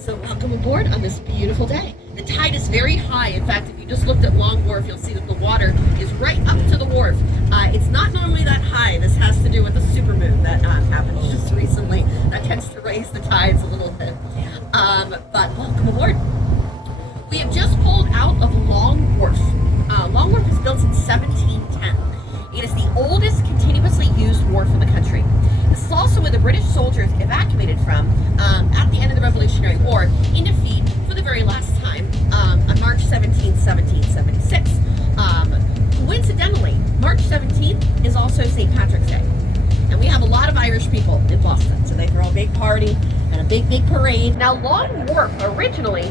So welcome aboard on this beautiful day. The tide is very high. In fact, if you just looked at Long Wharf, you'll see that the water is right up to the wharf. It's not normally that high. This has to do with the supermoon that happened just recently. That tends to raise the tides a little bit. But welcome aboard. We have just pulled out of Long Wharf. Long Wharf was built in 1710. It is the oldest continuously used wharf in the country. This is also where the British soldiers evacuated from at the end of the Revolutionary War in defeat for the very last time on March 17, 1776. Coincidentally, March 17th is also St. Patrick's Day. And we have a lot of Irish people in Boston, so they throw a big party and a big parade. Now, Long Wharf originally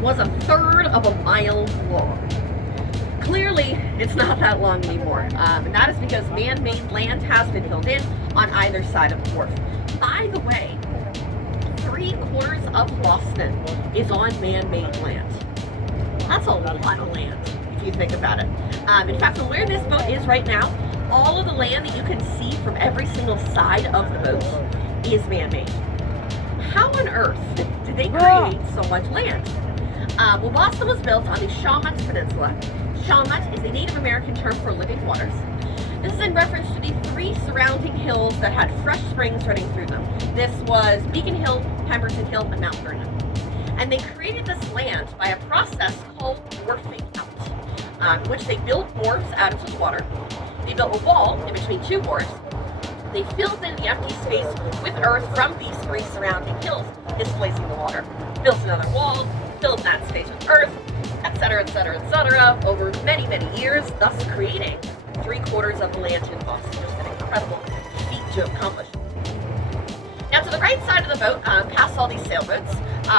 was a third of a mile long. Clearly, it's not that long anymore, and that is because man-made land has been filled in on either side of the wharf. By the way, 3/4 of Boston is on man-made land. That's a lot of land, if you think about it. In fact, from where this boat is right now, all of the land that you can see from every single side of the boat is man-made. How on earth did they create so much land? Well, Boston was built on the Shawmut Peninsula. Shawmut is a Native American term for living waters. This is in reference to the 3 surrounding hills that had fresh springs running through them. This was Beacon Hill, Pemberton Hill, and Mount Vernon. And they created this land by a process called wharfing out, in which they built wharves out into the water. They built a wall in between 2 wharves. They filled in the empty space with earth from these 3 surrounding hills, displacing the water. Built another wall, filled that space with earth, etc., etc., etc., over many, many years, thus creating 3/4 of the land in Boston. Just an incredible feat to accomplish. Now, to the right side of the boat, past all these sailboats,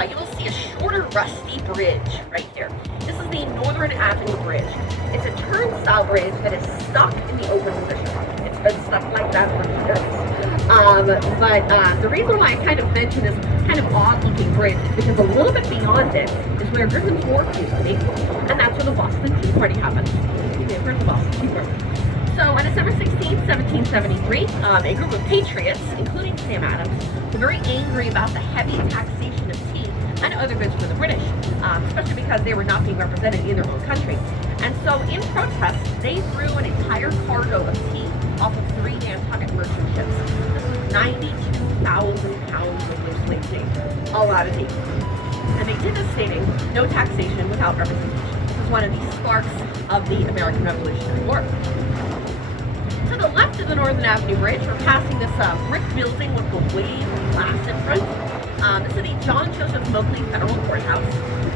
you will see a shorter, rusty bridge right here. This is the Northern Avenue Bridge. It's a turnstile bridge that is stuck in the open position. It's been stuck like that for years. But the reason why I kind of mention this kind of odd-looking bridge is because a little bit beyond it is where Griffin's Wharf used to be, and that's where the Boston Tea Party happened. You may have heard of the Boston Tea Party. So on December 16, 1773, a group of patriots, including Sam Adams, were very angry about the heavy taxation of tea and other goods for the British, especially because they were not being represented in their own country. And so in protest, they threw an entire cargo of tea off of 3 Nantucket merchant ships. This was 92,000 pounds of loosely tea. A lot of tea. And they did this stating, no taxation without representation. This is one of the sparks of the American Revolutionary War. To the left of the Northern Avenue Bridge, we're passing this brick building with the wave of glass in front. This is the John Joseph Moakley Federal Courthouse.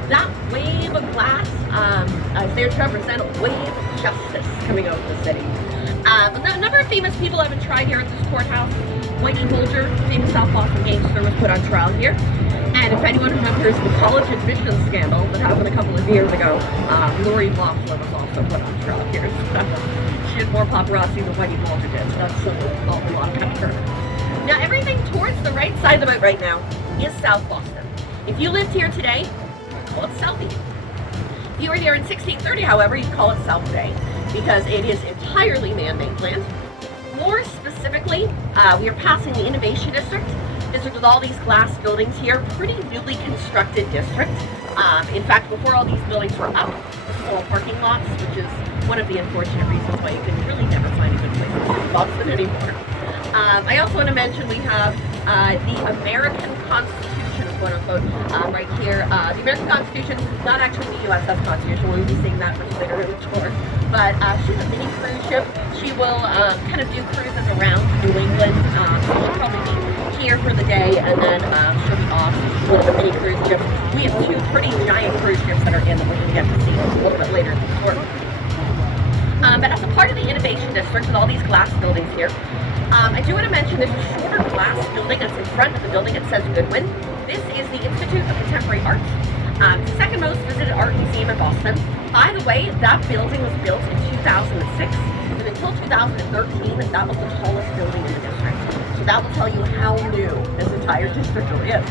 That wave of glass is there to represent a wave of justice coming over the city. A number of famous people have been tried here at this courthouse. Whitey Bulger, famous South Boston gangster, was put on trial here. And if anyone remembers the college admissions scandal that happened a couple of years ago, Lori Loeffler was also put on trial here. She had more paparazzi than Whitey Bulger did, so that's an awful lot about her. Now, everything towards the right side of the boat right now is South Boston. If you lived here today, you'd call it Southie. If you were here in 1630, however, you'd call it South Bay, because it is entirely man-made land. More specifically, we are passing the Innovation District. District with all these glass buildings here, pretty newly constructed district. In fact, before all these buildings were up, this was all parking lots, which is one of the unfortunate reasons why you can really never find a good place in Boston anymore. I also want to mention we have the American Constitution, quote unquote, right here. The American Constitution, not actually the USS Constitution, we'll be seeing that much later in the tour, but she's a mini cruise ship. She will kind of do cruises around New England. She'll probably be here for the day, and then she'll be off one of the mini cruise ships. We have 2 pretty giant cruise ships that are in that we're going to get to see a little bit later in the tour. But as a part of the Innovation District with all these glass buildings here, I do want to mention there's a shorter glass building that's in front of the building that says Goodwin. This is the Institute of Contemporary Art, the second most visited art museum in Boston. By the way, that building was built in 2006, and until 2013, that was the tallest building in the district. So that will tell you how new this entire district really is.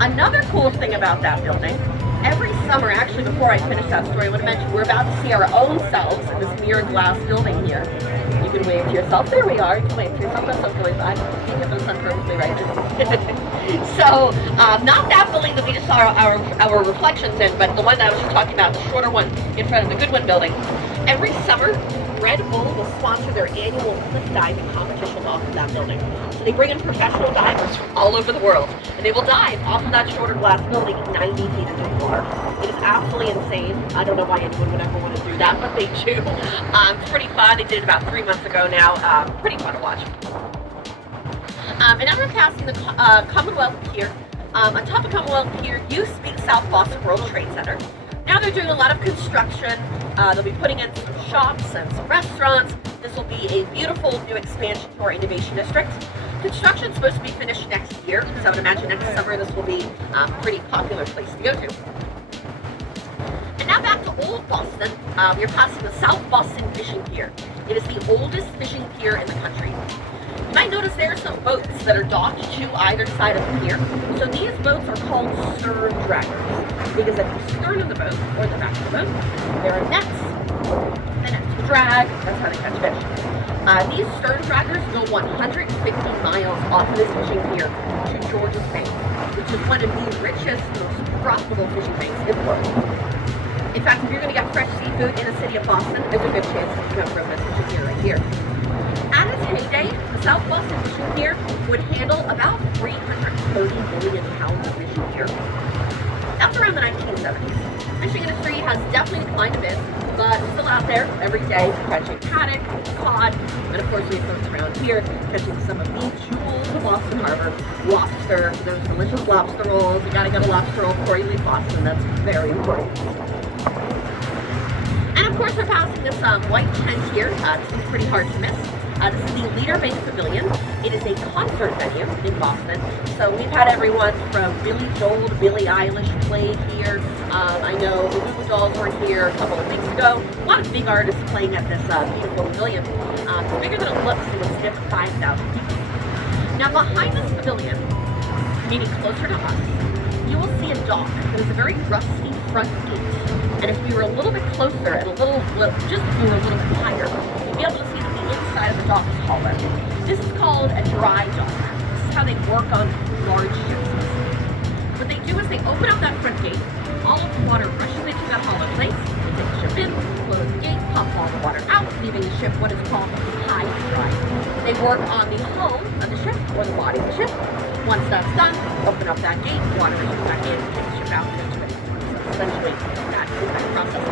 Another cool thing about that building, every summer, actually before I finish that story, I want to mention we're about to see our own selves in this mirror glass building here. You can wave to yourself. There we are. You can wave to yourself. That's so cool. I can't get those done perfectly right. So not that building that we just saw our reflections in, but the one that I was just talking about, the shorter one in front of the Goodwin building. Every summer, Red Bull will sponsor their annual cliff diving competition off of that building. So they bring in professional divers from all over the world, and they will dive off of that shorter glass building 90 feet into the water. It is absolutely insane. I don't know why anyone would ever want to do that, but they do. It's pretty fun. They did it about 3 months ago now. Pretty fun to watch. And now we're passing the Commonwealth Pier. On top of Commonwealth Pier used to be the South Boston World Trade Center. Now they're doing a lot of construction. They'll be putting in some shops and some restaurants. This will be a beautiful new expansion to our innovation district. Construction is supposed to be finished next year, so I would imagine next summer this will be a pretty popular place to go to. And now back to Old Boston. We're passing the South Boston Fishing Pier. It is the oldest fishing pier in the country. You might notice there are some boats that are docked to either side of the pier. So these boats are called stern draggers, because at the stern of the boat, or the back of the boat, there are nets. The nets will drag, that's how they catch fish. These stern draggers go 150 miles off of this fishing pier to George's Bay, which is one of the richest, most profitable fishing bays in the world. In fact, if you're going to get fresh seafood in the city of Boston, there's a good chance that you come from this fishing pier right here. At its heyday, the South Boston Fishing Pier would handle about 330 million pounds of fish a year. That's around the 1970s. Fishing industry has definitely declined a bit, but it's still out there every day catching haddock, cod, and of course we have folks around here catching some of the jewels of Boston Harbor, lobster, those delicious lobster rolls. You gotta get a lobster roll before you leave Boston. That's very important. And of course we're passing this white tent here. This is pretty hard to miss. This is the Leader Bank Pavilion. It is a concert venue in Boston. So we've had everyone from Billy Joel to Billie Eilish play here. I know the Goo Goo Dolls were here a couple of weeks ago. A lot of big artists playing at this beautiful pavilion. It's bigger than it looks. It will fit 5,000 people. Now behind this pavilion, meaning closer to us, you will see a dock that is a very rusty front gate. And if we were a little bit closer and just if we were a little bit higher, you'd be able to see that the inside of the dock is hollow. This is called a dry dock. This is how they work on large ships. What they do is they open up that front gate, all of the water rushes into that hollow place, they take the ship in, close the gate, pump all the water out, leaving the ship what is called high and dry. They work on the hull of the ship, or the body of the ship. Once that's done, open up that gate, water rushes back in, take the ship out, and into it. So essentially, that is that process.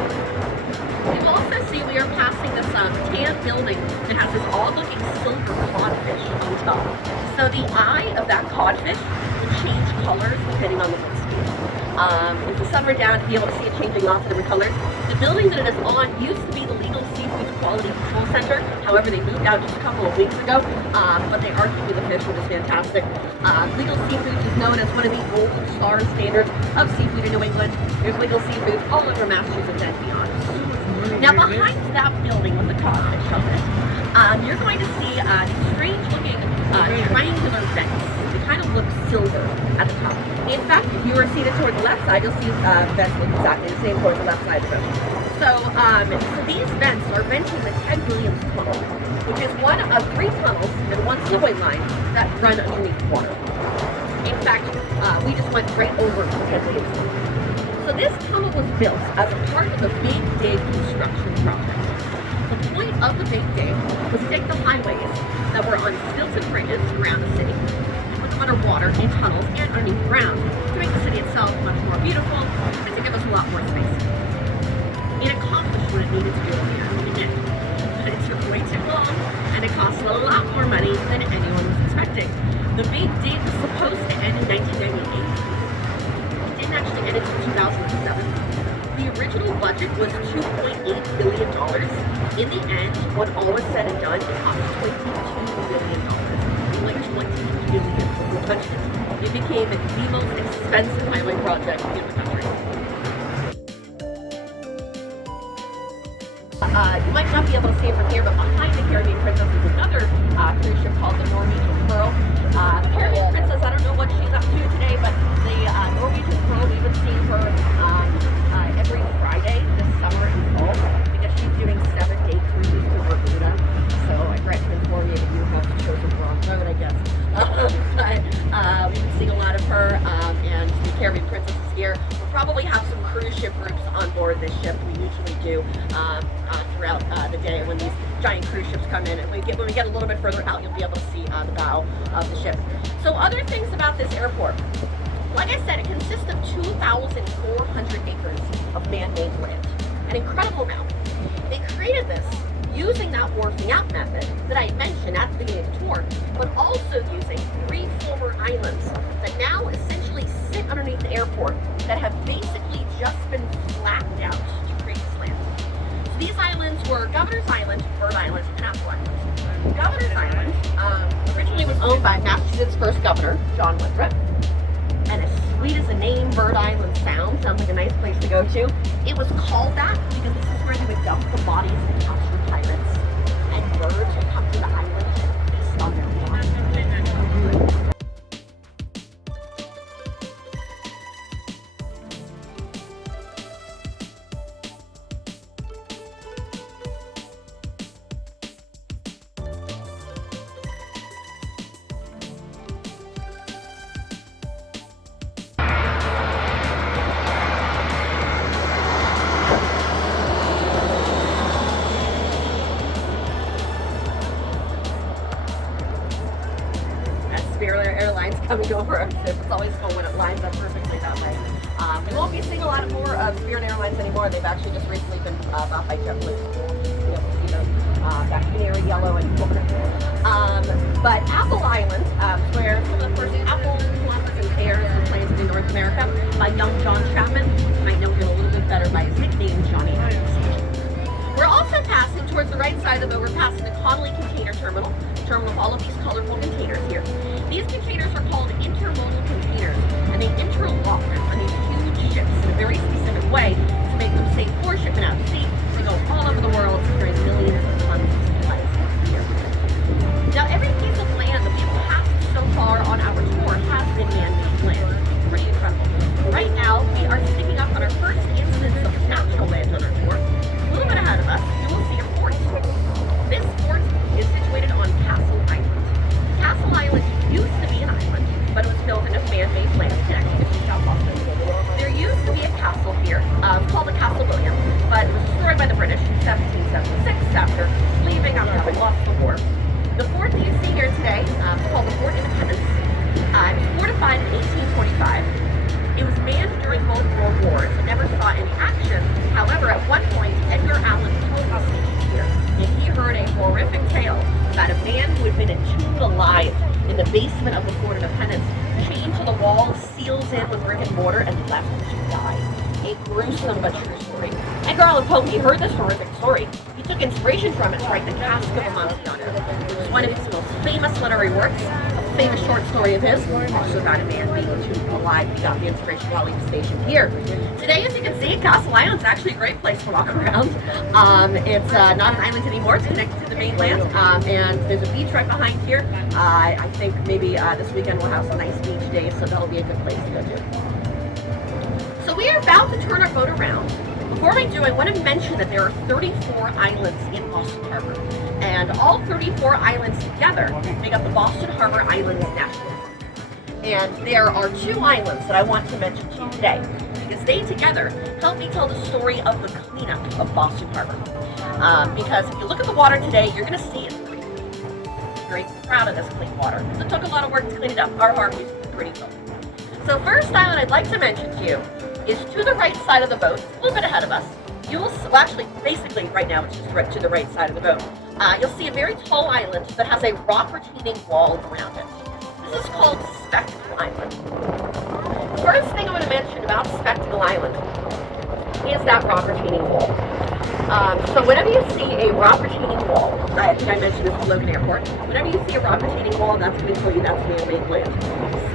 You will also see we are passing this tan building that has this odd-looking silver codfish on top. So the eye of that codfish will change colors depending on the wind speed. If the sun were down, you'd be able to see it changing lots of different colors. The building that it is on used to be the Legal Seafood Quality Control Center. However, they moved out just a couple of weeks ago, but they are keeping the fish, which is fantastic. Legal Seafood is known as one of the gold star standards of seafood in New England. There's Legal Seafood all over Massachusetts and beyond. Now behind that building with the codfish on it, you're going to see these strange-looking triangular vents. They kind of look silver at the top. In fact, if you were seated toward the left side, you'll see vents look exactly the same toward the left side of the boat. So these vents are venting the 10 millionth tunnel, which is one of 3 tunnels and 1 subway line that run underneath the water. In fact, we just went right over the 10 millionth tunnel. So this tunnel was built as a part of the Big Dig construction project. The point of the Big Dig was to take the highways that were on stilted bridges around the city and put them underwater in tunnels and underneath the ground to make the city itself much more beautiful and to give us a lot more space. It accomplished what it needed to do over here. It did. But it took way too long and it cost a lot more money than anyone was expecting. The Big Dig was supposed to end in 1998. Didn't actually end until 2007. The original budget was $2.8 billion. In the end, when all was said and done, it cost $22 billion. Like $20 billion for the budget. It became the most expensive highway project in the country. You might not be able to see it from here, but behind the Caribbean Princess is another cruise ship called the Norwegian Pearl. The Caribbean Princess, I don't know what she's up to today, but the Norwegian Pearl, we've been seeing her every Friday this summer and fall because she's doing 7-day cruises to Bermuda. So I regret to inform you that you have chosen the wrong road, I guess. But we've been seeing a lot her, and the Caribbean Princess is here. We'll probably have some cruise ship groups on board this ship. We usually do throughout the day when these giant cruise ships come in. And when we get a little bit further out, you'll be able to see the bow of the ship. So other things about this airport. Like I said, it consists of 2,400 acres of man-made land. An incredible amount. They created this using that wharfing out method that I mentioned at the beginning of the tour, but also using 3 former islands that now essentially sit underneath the airport that have basically just been flattened out to create this land. So these islands were Governor's Island, Bird Island, and Apple Island. Governor's Island originally was owned by Massachusetts' first governor, John Winthrop. And as sweet as the name Bird Island sounds like a nice place to go to, it was called that because this is where they would dump the bodies of captured pirates, and birds would come to the island and feast on their bodies. Airlines coming over our ship. It's always fun when it lines up perfectly that way. We won't be seeing a lot more of Spirit Airlines anymore. They've actually just recently been bought by JetBlue. You'll be able to see them, that canary yellow and coconut. But Apple Island, where some of the first Apple and pears were planted in North America by young John Chapman. You might know him a little bit better by his nickname, Johnny Ives. We're also passing towards the right side of the boat. We're passing the Connolly Container Terminal with all of these colorful containers here. These containers are called intermodal containers, and they interlock on these huge ships in a very specific way to make them safe for shipment out to sea. They go all over the world, carrying millions of tons of supplies here. Now, every piece of land that we've passed so far on our tour has been man-made land. Pretty incredible. Right now, we are sticking up on our first instance of natural land on our tour. A little bit ahead of us, you will see a fort. This fort is situated on Castle Island. Castle Island used to be an island, but it was built into man-made land connecting to South Boston. There used to be a castle here, called the Castle William, but it was destroyed by the British in 1776 after leaving after having lost the war. The fort that you see here today is called the Fort Independence. It was fortified in 1845. It was manned during both World Wars and never saw any action. However, at one point, Edgar Allan Poe was stationed here, and he heard a horrific tale about a man who had been entombed alive in the basement of the Fort Independence, chained to the wall, sealed in with brick and mortar, and left to die. A gruesome but true story. Edgar Allan Poe, he heard this horrific story. He took inspiration from it to write The Cask of Amontillado. It was one of his most famous literary works. A famous short story of his, also about a man being entombed alive. He got the inspiration while he was stationed here. Today, as you can see, Castle Island is actually a great place to walk around. It's not an island anymore. It's connected to the mainland, and there's a beach right behind here. I think maybe this weekend we'll have some nice beach days, so that'll be a good place to go to. So we are about to turn our boat around. Before we do, I want to mention that there are 34 islands in Boston Harbor, and all 34 islands together make up the Boston Harbor Islands National Park. And there are 2 islands that I want to mention to you today, because they together help me tell the story of the cleanup of Boston Harbor. Because if you look at the water today, you're going to see it's pretty clean. I'm very proud of this clean water, because it took a lot of work to clean it up. Our harbor is pretty clean. So first island I'd like to mention to you is to the right side of the boat, a little bit ahead of us. You will, well actually, basically right now it's just right to the right side of the boat. You'll see a very tall island that has a rock retaining wall around it. This is called Spectacle Island. The first thing I want to mention about Spectacle Island is that rock retaining wall. So whenever you see a rock retaining wall, I think I mentioned this at Logan Airport, whenever you see a rock retaining wall, that's going to tell you that's man-made land.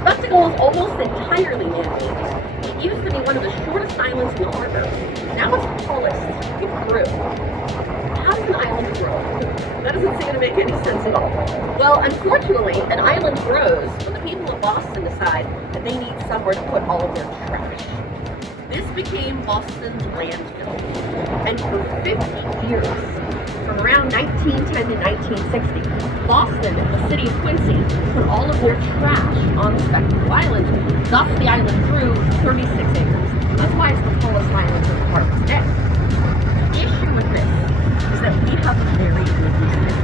Spectacle is almost entirely man-made. It used to be one of the shortest islands in the harbor. Now it's the tallest. It grew. How does an island grow? That doesn't seem to make any sense at all. Well, unfortunately, an island grows when the people of Boston decide that they need somewhere to put all of their trash. This became Boston's landfill. And for 50 years, from around 1910 to 1960, Boston and the city of Quincy put all of their trash on Spectacle Island. Thus, the island grew 36 acres. That's why it's the tallest island in the park today. The issue with this is that we have a very windy city.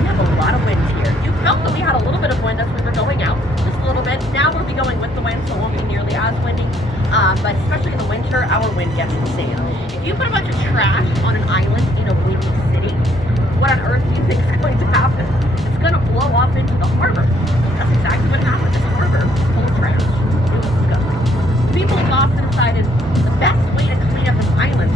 We have a lot of wind here. You felt that we had a little bit of wind as we were going out, just a little bit. Now we'll be going with the wind, so it won't be nearly as windy. But especially in the winter, our wind gets insane. If you put a bunch of trash on an island in a windy city, what on earth do you think is going to happen? It's going to blow off into the harbor. That's exactly what happened. This harbor is full of trash. It was disgusting. People of Boston decided the best way to clean up this island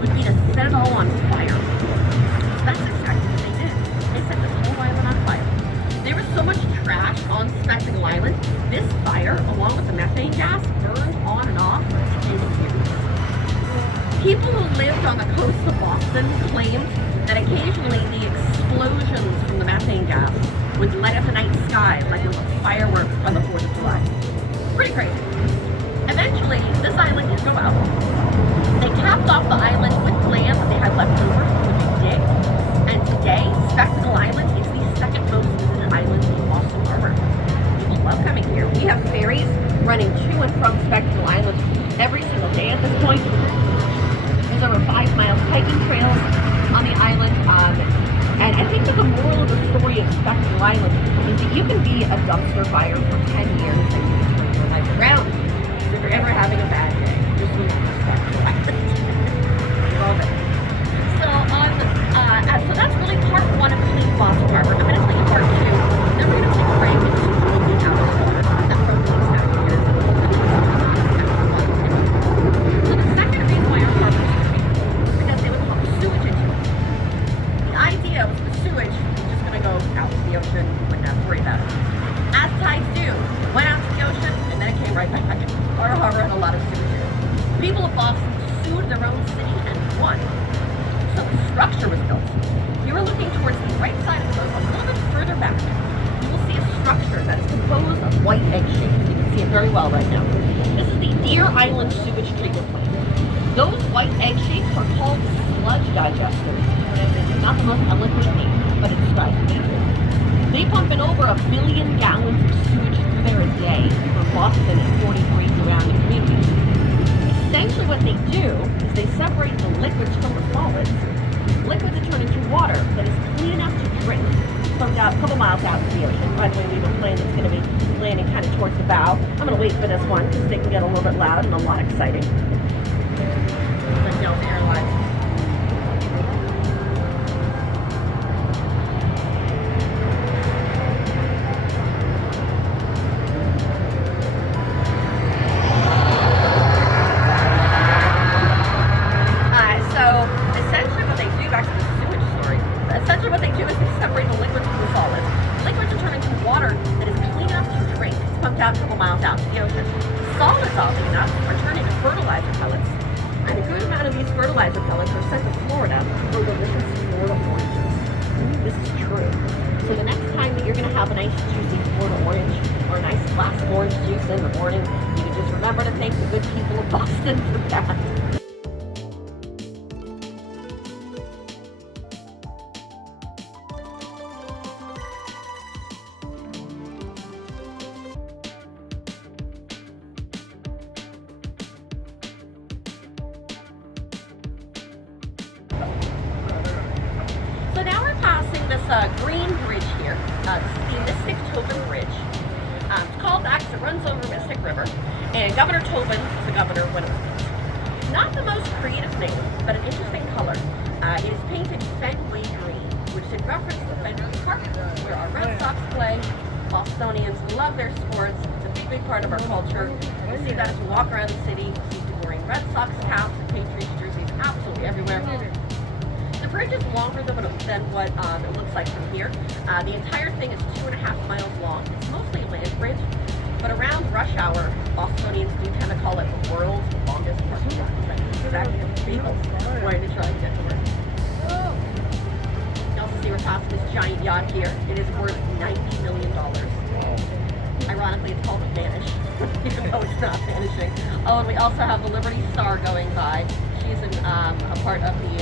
would be to set it all on fire. So that's exactly what they did. They set this whole island on fire. There was so much trash on Spectacle Island, this fire, along with the methane gas, burned on and off in years. People who lived on the coast of Boston claimed that occasionally the explosions from the methane gas would light up the night sky like it was a firework on the 4th of July. Pretty crazy. Eventually, this island did go out. They capped off the island with land that they had left over from the big dig. And today, Spectacle Island is the second most visited island in Boston Harbor. People love coming here. We have ferries running to and from Spectacle Island every single day at this point. There's over 5 miles hiking trails on the island. And I think that the moral of the story of Spectacle Island is that you can be a dumpster fire for 10 years and you can turn your life around. So if you're ever having a bad day, just move to Spectacle Island. Love it. So that's really part 1 of Clean Boston Harbor. I'm going to tell you part 2. Then we're going to take a break and just moving out of the water. That probably takes out here. So the second reason why our harbor is free is because they would pump sewage into it. The idea was the sewage was just going to go out to the ocean. Wouldn't have to worry about it. As tides do, it went out to the ocean and then it came right back. Our harbor had a lot of sewage. People of Boston sued their own city and won. So the structure was built. If you were looking towards the right side of the boat, a little bit further back, you will see a structure that is composed of white egg shapes. You can see it very well right now. This is the Deer Island sewage treatment plant. Those white egg shapes are called sludge digesters. It's not the most eloquent name, but it describes it. They pump in over 1 billion gallons of sewage through there a day for Boston and 43 surrounding communities. Essentially what they do is they separate the liquids from the solids. Liquids are turned into water that is clean enough to drink. Pumped out a couple miles out to the ocean. By the way, we have a plane that's going to be landing kind of towards the bow. I'm going to wait for this one because they can get a little bit loud and a lot exciting. The Delta Airlines. Essentially what they do is they separate the liquids from the solids. Liquids are turned into water that is clean enough to drink. It's pumped out a couple miles out to the ocean. Solids, oddly enough, are turned into fertilizer pellets. And a good amount of these fertilizer pellets are sent to Florida for delicious Florida oranges. This is true. So the next time that you're going to have a nice juicy Florida orange or a nice glass of orange juice in the morning, you can just remember to thank the good people of Boston for that. So now we're passing this green bridge here. This is the Mystic Tobin Bridge. It's called that because it runs over Mystic River. And Governor Tobin was the governor when it was built. Not the most creative name, but an interesting color. It is painted Fenway green, which should reference the Fenway Park, where our Red Sox play. Bostonians love their sports. It's a big part of our culture. You see that as you walk around the city. You see people wearing Red Sox caps and Patriots jerseys absolutely everywhere. The bridge is longer than what it looks like from here. The entire thing is 2.5 miles long. It's mostly a land bridge, but around rush hour, Bostonians do kind of call it the world's longest parking lot. That's exactly what people wanting to try to get to work. You also see we're passing this giant yacht here. It is worth $90 million. Ironically, it's called the Vanish, even though it's not vanishing. Oh, and we also have the Liberty Star going by. She She's a part of the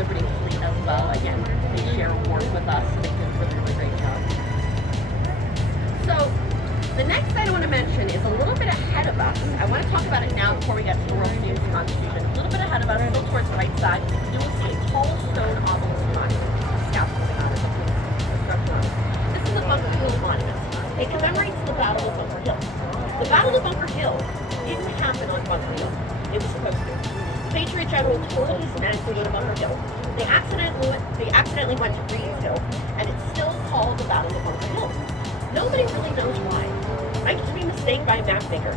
Liberty Fleet as well. Again, they share a wharf with us, and they did a really, really great job. So the next site I want to mention is a little bit ahead of us. I want to talk about it now before we get to the world famous Constitution. A little bit ahead of us, still towards the right side, you will see a tall stone obelisk monument. Scaffolding on it. This is a Bunker Hill monument. It commemorates the Battle of Bunker Hill. The Battle of Bunker Hill didn't happen on Bunker Hill. It was supposed to. The Patriot general told his men to go to Bunker Hill. They accidentally went to Reed's Hill, and it's still called the Battle of Bunker Hill. Nobody really knows why. Might just be a mistake by a map maker.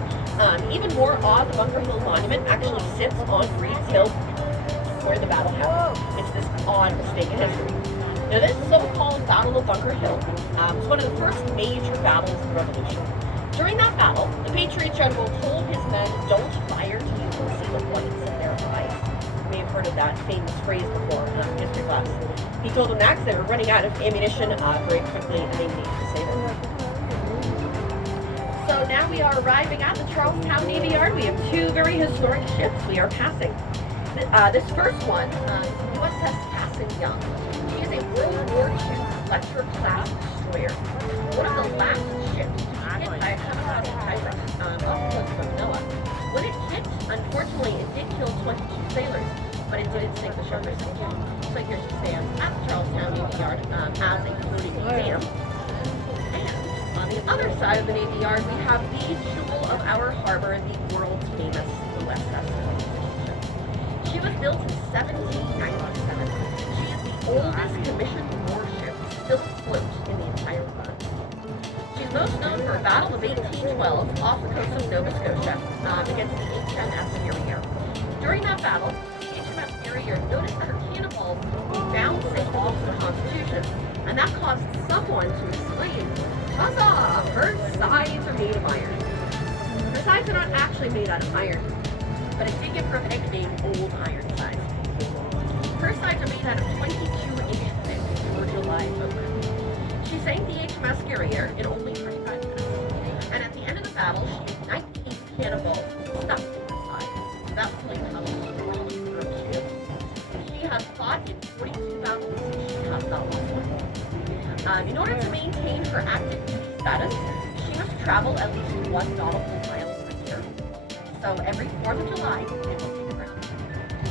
Even more odd, the Bunker Hill monument actually sits on Reed's Hill where the battle happened. It's this odd mistake in history. Now this so-called Battle of Bunker Hill was one of the first major battles of the Revolution. During that battle, the Patriot general told his men, don't fire till you can see the whites of their eyes. You may have heard of that famous phrase before in history class. He told them that because they were running out of ammunition very quickly and they needed to save it. So now we are arriving at the Charlestown Navy Yard. We have two very historic ships we are passing. This first one, USS Cassin Young. She is a World War II Fletcher-class destroyer. One of the last ships to be hit by a kamikaze pirate off the coast of Manila. When it hit, unfortunately, it did kill 22 sailors, but it didn't sink the ship herself. So here she stands at the Charlestown Navy Yard as a floating museum. On the other side of the Navy Yard, we have the jewel of our harbor, the world famous USS Constitution. She was built in 1797. She is the oldest commissioned warship still afloat in the entire world. She's most known for a battle of 1812 off the coast of Nova Scotia against the HMS Erie. During that battle, the HMS Erie noticed that her cannonballs would be bouncing off the Constitution, and that caused someone to exclaim, "Huzzah! Her sides are made of iron." Her sides are not actually made out of iron, but it did give her a nickname, Old Ironsides. Her sides are made out of 22-inch thick July oak. She sank the HMS Guerriere in only 35 minutes, and at the end of the battle, she had 19 cannonballs stuck in her side. That's really how strong she is. She has fought in 42 battles, and she has not lost one. In order to maintain her active duty status, she must travel at least 1 nautical mile per year. So every 4th of July, it will take a round.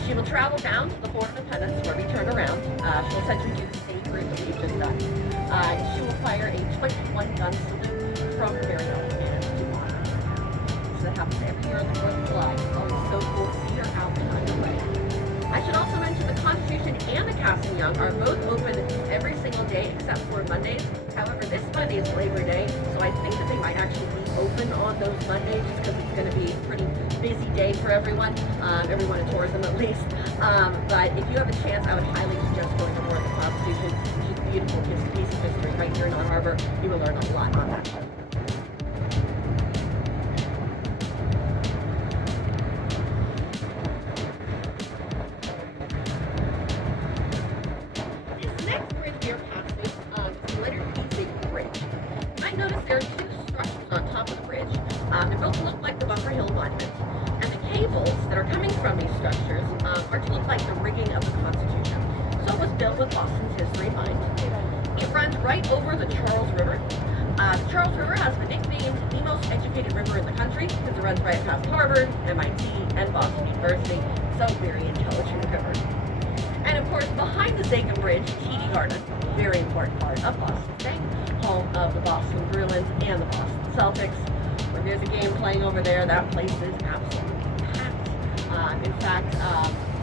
She will travel down to the Fort of Independence where we turn around. She'll essentially do the same route that we've just done. She will fire a 21-gun salute from the very own cannon to honor her. So that happens every year on the 4th of July. It's always so cool to see her out and underway. I should also mention the Constitution and the Cassin Young are both open every single day except for Mondays. However, this Monday is Labor Day, so I think that they might actually be open on those Mondays just because it's going to be a pretty busy day for everyone in tourism at least. But if you have a chance, I would highly suggest going to more of the Constitution. It's a beautiful piece of history right here in Ann Arbor. You will learn a lot on that. There are two structures on top of the bridge. They both look like the Bunker Hill Monument. And the cables that are coming from these structures are to look like the rigging of the Constitution. So it was built with Boston's history in mind. It runs right over the Charles River. The Charles River has been nicknamed the most educated river in the country because it runs right past Harvard, MIT, and Boston University. So very intelligent river. And of course, behind the Zagan Bridge, TD Garden, very important part of Boston's day, home of the Boston Bruins and the Boston Celtics. When there's a game playing over there, that place is absolutely packed. In fact,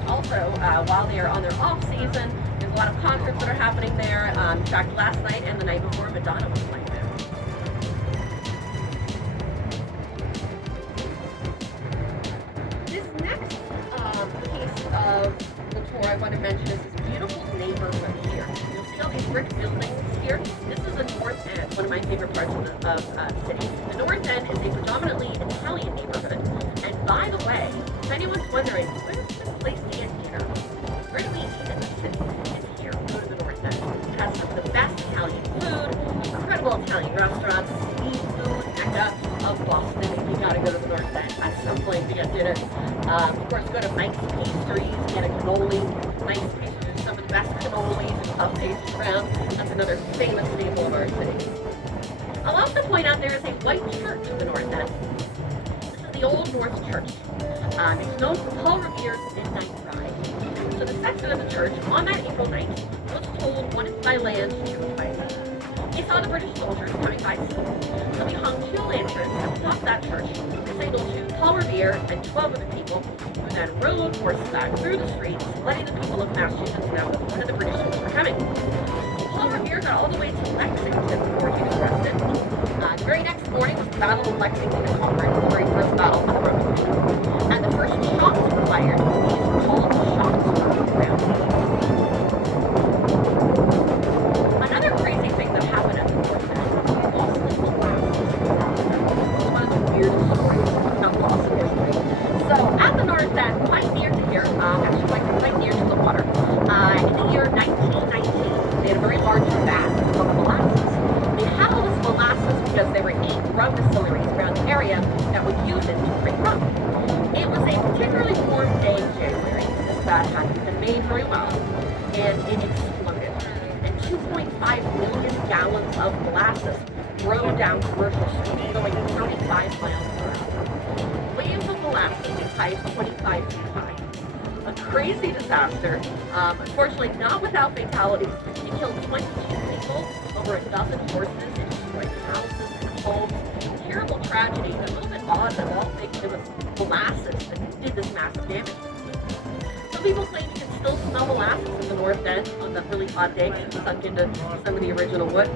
also, while they are on their off season, there's a lot of concerts that are happening there. In fact, last night and the night before, Madonna was playing there. This next piece of the tour I want to mention is this beautiful neighborhood here. You'll see all these brick buildings here. This is the North End, one of my favorite parts of the city. The North End is a predominantly Italian neighborhood. And by the way, if anyone's wondering, where's the place to get dinner? Where do we eat in the city? It's here. Go to the North End. It has some of the best Italian food, incredible Italian restaurants, the food mecca of Boston. You gotta go to the North End at some point to get dinner. Of course, go to Mike's Pastries, get a cannoli. Mike's Pastries, some of the best cannolis and puff pastries around. That's another famous staple of our city. I'll also point out there is a white church in the north end. This is the Old North Church. It's known for Paul Revere's Midnight Ride. So the sexton of the church, on that April night, was told one is by land, two is by sea. He saw the British soldiers coming by sea. So he hung 2 lanterns at the top of that church to signal to Paul Revere and 12 of the people, who then rode horseback through the streets, letting the people of Massachusetts know that one of the British soldiers were coming. Paul Revere got all the way to Lexington before he was arrested. The very next morning was the Battle of Lexington and Concord, the very first battle for the Revolution. And the first shots were fired. These were called shots from the ground. Another crazy thing that happened at the North End was Boston molasses. It's one of the weirdest stories about Boston history. So at the North End, quite near to here, actually quite near to the water, in the year 1919, they had a very large vat of molasses. They had all this molasses because there were 8 rum distilleries around the area that would use it to create rum. It was a particularly warm day in January. This vat hadn't been made very well, and it exploded. And 2.5 million gallons of molasses rode down Commercial Street, going 35 miles per hour. Waves of molasses as high as 25 feet high. A crazy disaster. Unfortunately, not without fatalities. It killed 22 people, over a dozen horses, it destroyed houses and homes. Terrible tragedy. A little bit odd that all things it was molasses that did this massive damage. Some people claim you can still smell molasses in the North End on that really hot day because it's sunk into some of the original wood.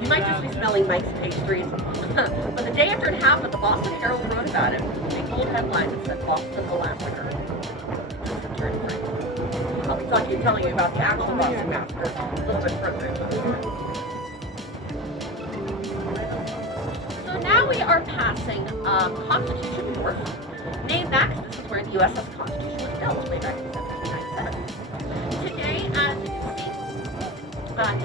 You might just be smelling Mike's Pastries. But the day after it happened, the Boston Herald wrote about it. Big bold headline that said Boston the Massacre. I'll be telling you about the actual Boston Massacre a little bit further. So now we are passing Constitution Wharf, named that because this is where the USS Constitution was built way back in 1797. Today, as you can see,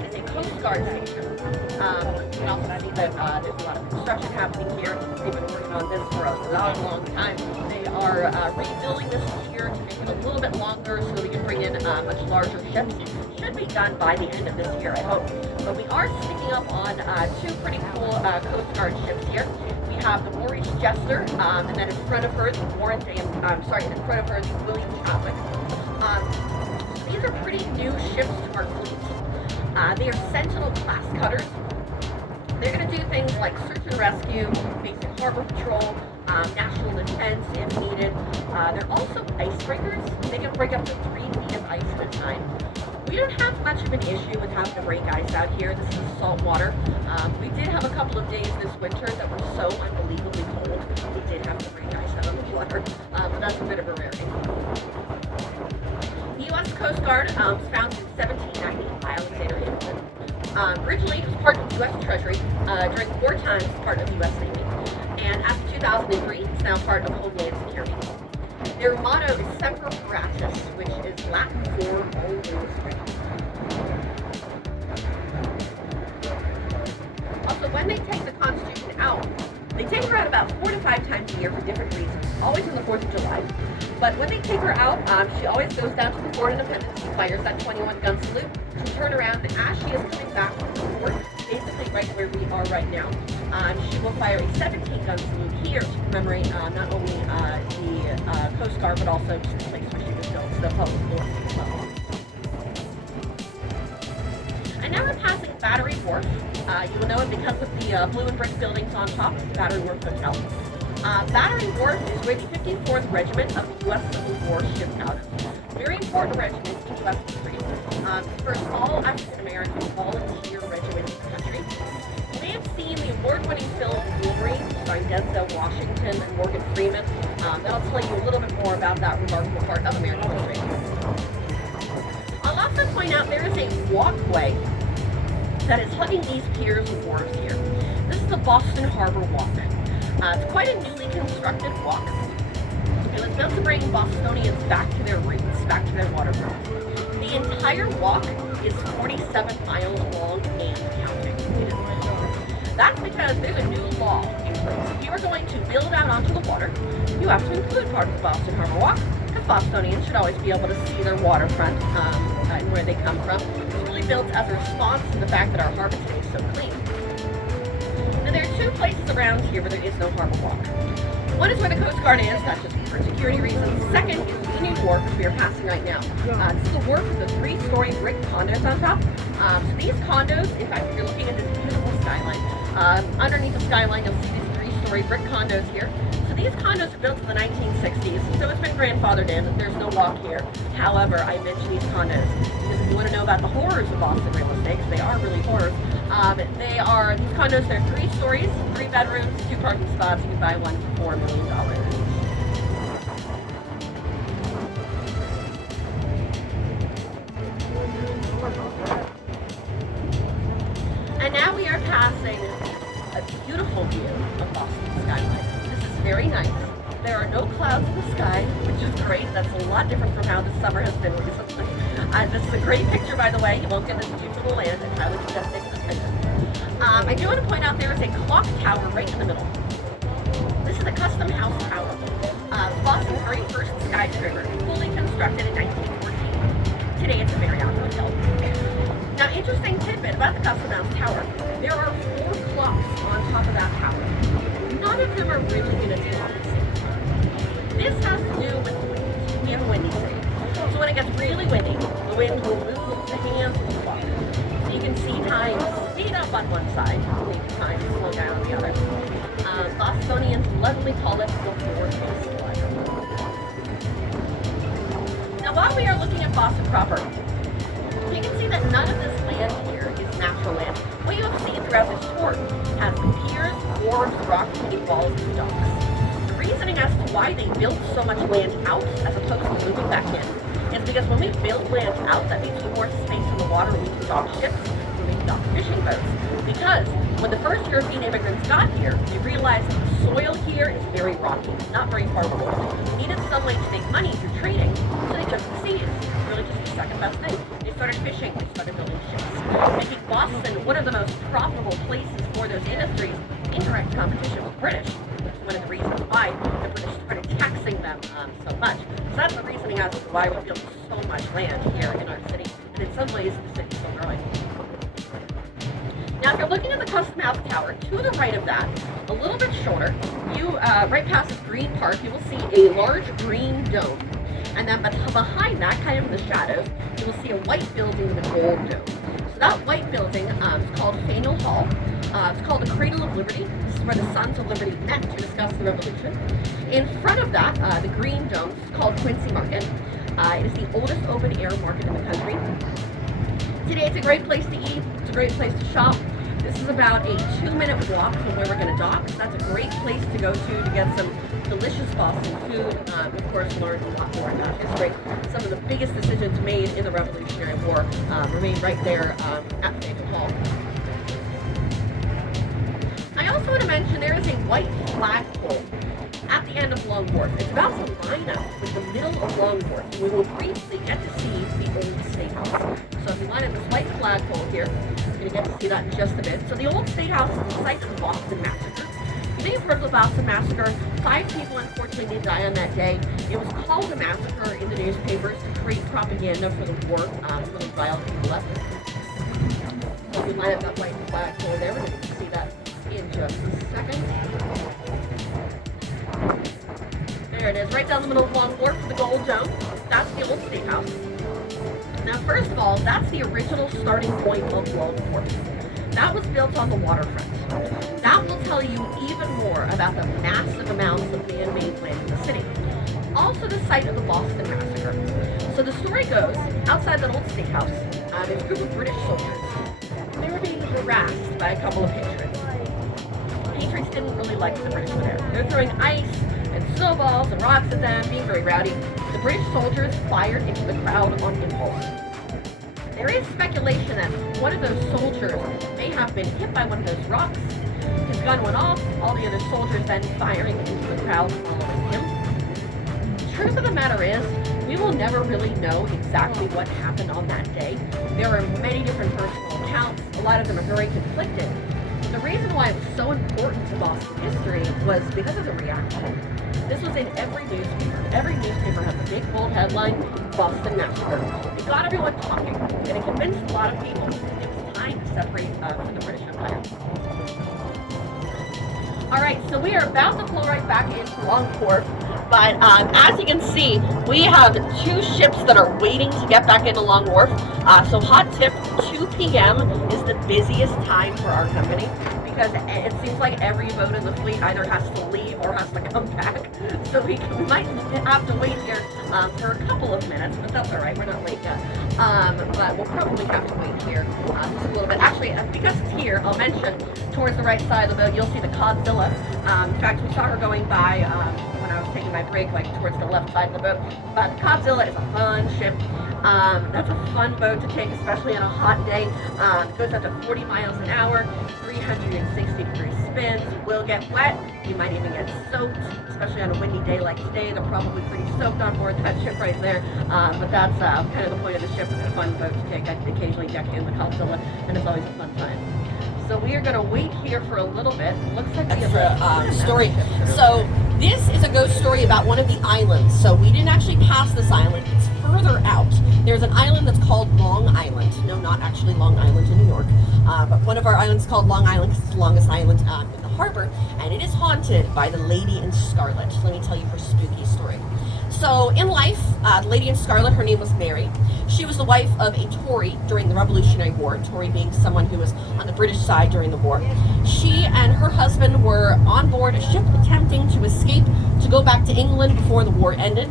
it is a Coast Guard station. You can also see that there's a lot of construction happening here. They've been working on this for a long, long time. They are rebuilding this pier to make it a little bit longer so we can bring in much larger ships. Should be done by the end of this year, I hope. But we are sticking up on 2 pretty cool Coast Guard ships here. We have the Maurice Jester, and then in front of her, the in front of her, the William Chadwick. These are pretty new ships to our fleet. They are Sentinel-class cutters. They're going to do things like search and rescue, basic harbor patrol, national defense if needed. They're also icebreakers. They can break up to 3 feet of ice at a time. We don't have much of an issue with having to break ice out here. This is salt water. We did have a couple of days this winter that were so unbelievably cold. We did have to break ice out of the water, but that's a bit of a rarity. The U.S. Coast Guard was founded in 1790 by Alexander Hamilton. Originally, it was part of the U.S. Treasury. During wartime, it was part of the U.S. Navy. And after 2003, it's now part of Homeland Security. Their motto is Semper Paratus, which is Latin for always ready. Also, when they take the Constitution out, they take her out about 4 to 5 times a year for different reasons, always on the 4th of July. But when they take her out, she always goes down to the Fort Independence, fires that 21-gun salute. She'll turn around, and as she is coming back from the fort, basically right where we are right now, she will fire a 17-gun salute here to commemorate not only the Coast Guard, but also just the place where she was built, the public force as well. And now we're passing Battery Wharf. You will know it because of the blue and brick buildings on top, the Battery Wharf Hotel. Battery Wharf is where the 54th Regiment of the U.S. Civil War shipped out of. Very important regiment in U.S. history. First, all African-American volunteer regiment in the country. You may have seen the award-winning film Wolverine, starring Denzel Washington and Morgan Freeman. That'll tell you a little bit more about that remarkable part of American history. I'll also point out there is a walkway that is hugging these piers and wharves here. This is the Boston Harbor Walk. It's quite a newly constructed walk. It was built to bring Bostonians back to their roots, back to their waterfront. The entire walk is 47 miles long and counting. It is long. That's because there's a new law in place. If you are going to build out onto the water, you have to include part of the Boston Harbor Walk, because Bostonians should always be able to see their waterfront and where they come from. It's really built as a response to the fact that our harbor stays so clean. Now, there are two places around here where there is no harbor walk. One is where the Coast Guard is, that's just for security reasons. Second is the new wharf, which we are passing right now. This is a wharf with the 3-story brick condos on top. So these condos, in fact, if you're looking at this beautiful skyline, underneath the skyline, you'll see these 3-story brick condos here. So these condos were built in the 1960s, so it's been grandfathered in. There's no walk here. However, I mention these condos because if you want to know about the horrors of Boston real estate, because they are really horrors, these condos, they're 3 stories, 3 bedrooms, 2 parking spots. You can buy one for $4 million. And now we are passing a beautiful view of Boston Skyline. This is very nice. There are no clouds in the sky, which is great. That's a lot different from how the summer has been recently. This is a great picture, by the way. You won't get this view from the land. I highly suggest taking this picture. I do want to point out there is a clock tower right in the middle. This is a custom house tower. Boston's very first skyscraper, fully constructed in 1914. Today it's a Marriott hotel. Now, interesting tidbit about the custom house tower. There are 4 clocks on top of that tower. None of them are really going to do at the same time. This has to do with the wind. We have a windy city. So when it gets really windy, the wind will move the hands of the clock. So you can see time speed up on one side, maybe time slow down on the other. Bostonians lovingly call it the 4-phase slide. Now, while we are looking at Boston proper, you can see that none of this land here is natural land. What you have seen throughout this tour has been piers, wharves, rocks, and walls, and docks. The reasoning as to why they built so much land out as opposed to moving back in is because when we build land out, that means more space in the water, we can dock ships, we can dock fishing boats. Because when the first European immigrants got here, they realized that the soil here is very rocky, not very farmable. They needed some way to make money through trading, so they took the seas. It's really just the second best thing. They started fishing, they started building ships, making Boston one of the most profitable places for those industries, indirect competition with British. That's one of the reasons why the British started taxing them so much. So that's the reasoning as to why we built so much land here in our city. And in some ways, the city's still growing. Now, if you're looking at the Custom House Tower, to the right of that, a little bit shorter, right past this green park, you will see a large green dome. And then behind that, kind of in the shadows, you will see a white building with a gold dome. So that white building is called Faneuil Hall. It's called the Cradle of Liberty. This is where the Sons of Liberty met to discuss the Revolution. In front of that, the green dome, is called Quincy Market. It is the oldest open-air market in the country. Today, it's a great place to eat. It's a great place to shop. This is about a 2-minute walk from where we're going to dock. So that's a great place to go to get some delicious Boston food. Of course, learn a lot more about history. Some of the biggest decisions made in the Revolutionary War remain right there at Faneuil Hall. I also want to mention there is a white flagpole at the end of Long Wharf. It's about to line up with the middle of Long Wharf. We will briefly get to see the old State House. So if you line up this white flagpole here, you're going to get to see that in just a bit. So the old State House is the site of the Boston Massacre. You may have heard of the Boston Massacre. 5 people unfortunately did die on that day. It was called a massacre in the newspapers to create propaganda for the war, for the violent people up. So if you line up that white flagpole there, we're going to see that in just a second. There it is, right down the middle of Long Wharf with the gold dome. That's the old State House. Now, first of all, that's the original starting point of Long Wharf. That was built on the waterfront. That will tell you even more about the massive amounts of man-made land in the city. Also the site of the Boston Massacre. So the story goes, outside that old State House, there's a group of British soldiers. They were being harassed by a couple of patriots. Patriots didn't really like the British were there. They're throwing ice and snowballs and rocks at them, being very rowdy. The British soldiers fired into the crowd on impulse. There is speculation that one of those soldiers may have been hit by one of those rocks. His gun went off, all the other soldiers then firing into the crowd following him. The truth of the matter is, we will never really know exactly what happened on that day. There are many different personal accounts. A lot of them are very conflicted. the reason why it was so important to Boston history was because of the reaction. This was in every newspaper. Every newspaper had the big bold headline, Boston Massacre. It got everyone talking, and it convinced a lot of people it was time to separate from the British Empire. All right, so we are about to pull right back into Long Wharf, but as you can see, we have 2 ships that are waiting to get back into Long Wharf. So hot tip, 2 p.m. is the busiest time for our company, because it seems like every boat in the fleet either has to leave or has to come back. So we might have to wait here for a couple of minutes, but that's all right, we're not late yet. But we'll probably have to wait here just a little bit. Actually, because it's here, I'll mention towards the right side of the boat, you'll see the Godzilla. In fact, we saw her going by when I was taking my break, like towards the left side of the boat. But the Godzilla is a fun ship. That's a fun boat to take, especially on a hot day. It goes up to 40 miles an hour, 360-degree spins. You will get wet. You might even get soaked, especially on a windy day like today. They're probably pretty soaked on board that ship right there. But that's kind of the point of the ship. It's a fun boat to take. I occasionally deck in the Godzilla, and it's always a fun time. So we are going to wait here for a little bit. Looks like we have a story. So this is a ghost story about one of the islands. So we didn't actually pass this island. It's further out. There's an island that's called Long Island. No, not actually Long Island in New York. But one of our islands is called Long Island because it's the longest island in the harbor. And it is haunted by the Lady in Scarlet. Let me tell you her spooky story. So in life, the Lady in Scarlet, her name was Mary. She was the wife of a Tory during the Revolutionary War, Tory being someone who was on the British side during the war. She and her husband were on board a ship attempting to escape to go back to England before the war ended.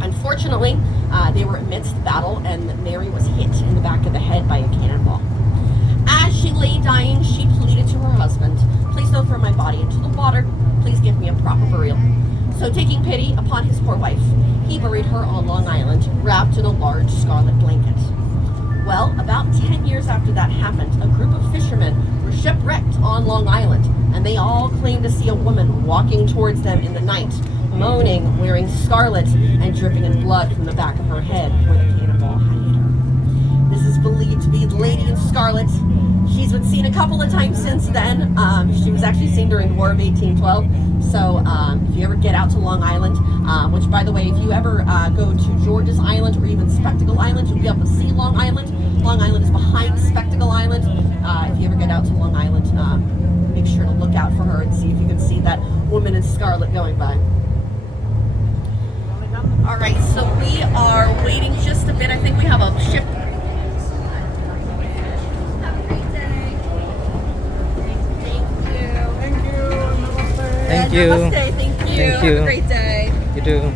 Unfortunately, they were amidst battle, and Mary was hit in the back of the head by a cannonball. As she lay dying, she pleaded to her husband, "Please don't throw my body into the water. Please give me a proper burial." So taking pity upon his poor wife, he buried her on Long Island, wrapped in a large scarlet blanket. Well, about 10 years after that happened, a group of fishermen were shipwrecked on Long Island, and they all claimed to see a woman walking towards them in the night, moaning, wearing scarlet, and dripping in blood from the back of her head where the cannonball had hit her. This is believed to be the Lady in Scarlet. She's been seen a couple of times since then. She was actually seen during the War of 1812. So if you ever get out to Long Island, which by the way, if you ever go to George's Island or even Spectacle Island, you'll be able to see Long Island. Long Island is behind Spectacle Island. If you ever get out to Long Island, make sure to look out for her and see if you can see that woman in scarlet going by. All right, so we are waiting just a bit. I think we have a ship. Thank you. Namaste. Thank you. Thank you. Have a great day. You too.